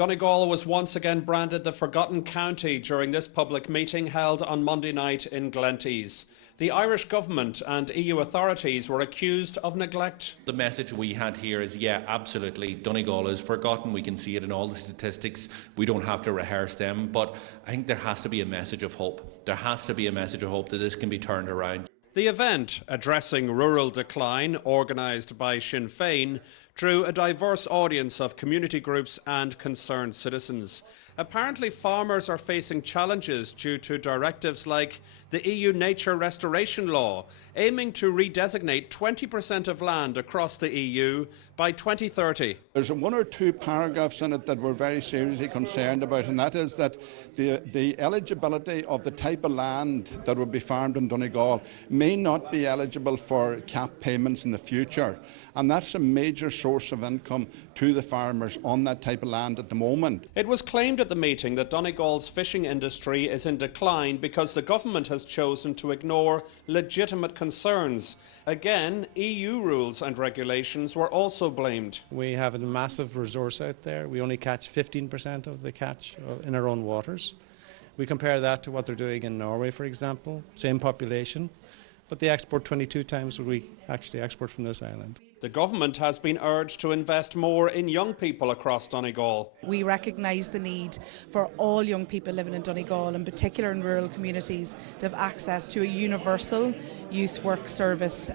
Donegal was once again branded the Forgotten County during this public meeting held on Monday night in Glenties. The Irish government and EU authorities were accused of neglect. The message we had here is, yeah, absolutely, Donegal is forgotten. We can see it in all the statistics. We don't have to rehearse them. But I think there has to be a message of hope. There has to be a message of hope that this can be turned around. The event, addressing rural decline, organised by Sinn Féin, drew a diverse audience of community groups and concerned citizens. Apparently, farmers are facing challenges due to directives like the EU Nature Restoration Law, aiming to redesignate 20% of land across the EU by 2030. There's one or two paragraphs in it that we're very seriously concerned about, and that is that the eligibility of the type of land that would be farmed in Donegal may not be eligible for cap payments in the future. And that's a major source of income to the farmers on that type of land at the moment. It was claimed at the meeting that Donegal's fishing industry is in decline because the government has chosen to ignore legitimate concerns. Again, EU rules and regulations were also blamed. We have a massive resource out there. We only catch 15% of the catch in our own waters. We compare that to what they're doing in Norway, for example, same population, but they export 22 times what we actually export from this island. The government has been urged to invest more in young people across Donegal. We recognise the need for all young people living in Donegal, in particular in rural communities, to have access to a universal youth work service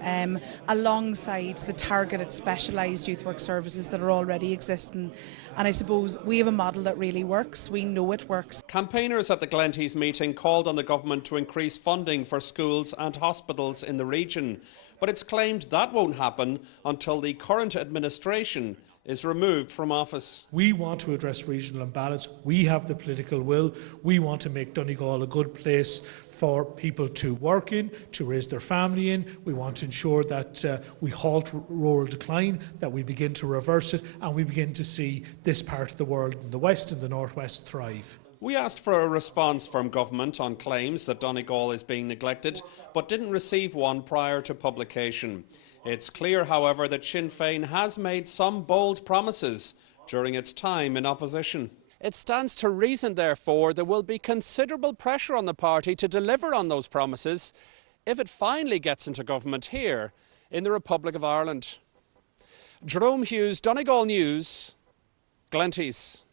alongside the targeted specialised youth work services that are already existing. And I suppose we have a model that really works. We know it works. Campaigners at the Glenties meeting called on the government to increase funding for schools and hospitals in the region. But it's claimed that won't happen until the current administration is removed from office. We want to address regional imbalance. We have the political will. We want to make Donegal a good place for people to work in, to raise their family in. We want to ensure that we halt rural decline, that we begin to reverse it, and we begin to see this part of the world, in the west and the northwest, thrive. We asked for a response from government on claims that Donegal is being neglected, but didn't receive one prior to publication. It's clear, however, that Sinn Féin has made some bold promises during its time in opposition. It stands to reason, therefore, there will be considerable pressure on the party to deliver on those promises if it finally gets into government here in the Republic of Ireland. Jerome Hughes, Donegal News, Glenties.